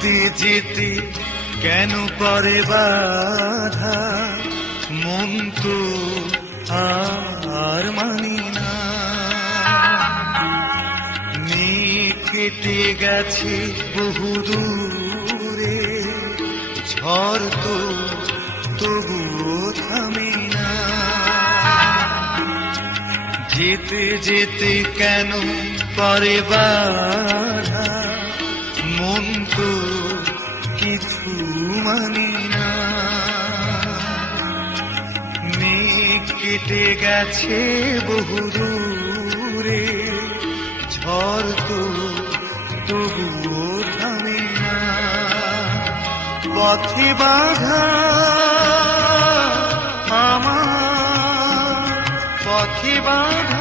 যেতে যেতে কেন পরে বাধা? মন তো আর মানি না। কেটে গেছে বহু দূরে, ঝড় তো তবুও থামে না। যেতে যেতে কেন পরে বাধা? মানি মেঘ কেটে গেছে বহু দূরে, ঝড় তো তবুও থামে না। পথে বাধা আমার, পথে বাধা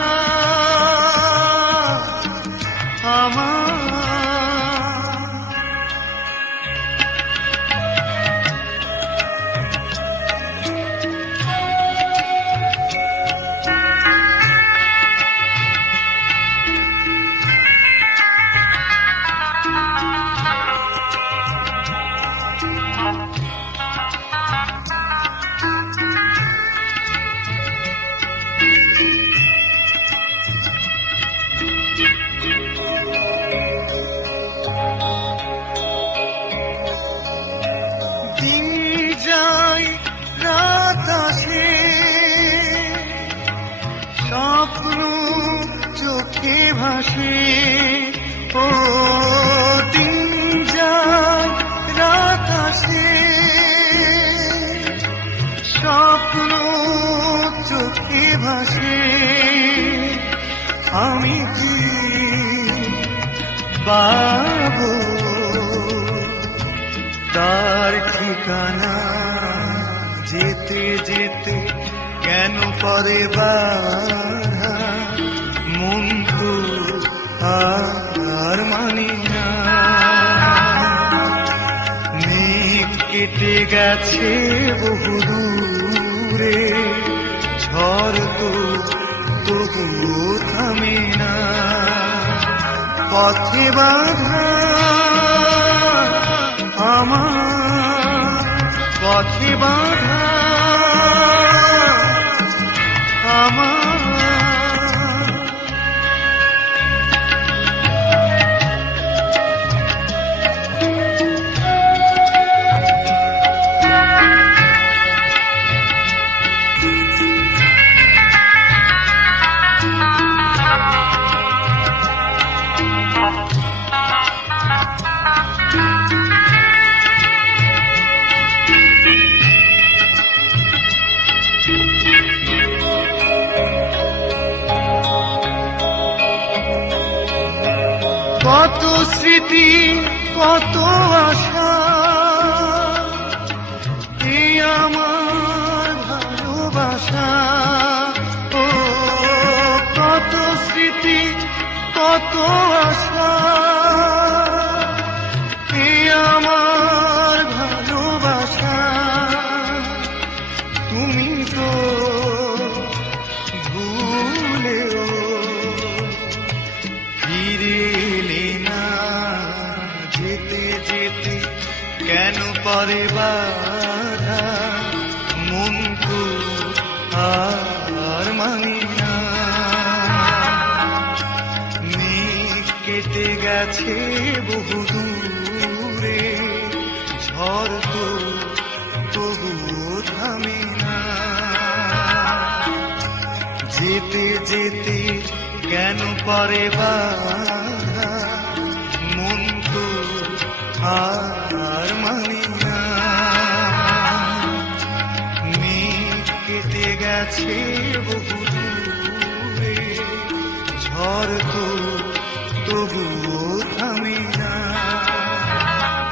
আমি কি পাবো? তার ঠিকানা যেতে যেতে কেন পরে তো আর মানি না। কেটে গেছে বহু দূরে ঝড় তো তবুও থামে না। পথে বাধা আমার পথে বাধা কত স্মৃতি, কত আশা। এই আমার ভালোবাসা। ও, কত স্মৃতি, কত আশা। এই আমার ভালোবাসা। তুমি তো ভুলেও ফিরে কেন পরে বাধা মন তো আর মানি কেটে গেছে বহু দূরে, ঝড় তো তবুও থামে না যেতে যেতে কেন পরে বাধা? মন তো আর মানি গেছে বহু দূরে। ঝড় তো তবুও থামে না।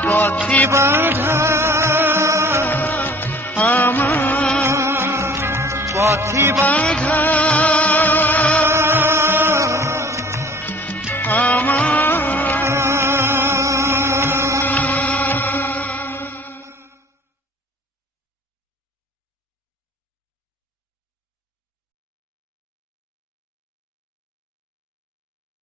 পথে বাধা আমার পথে বাধা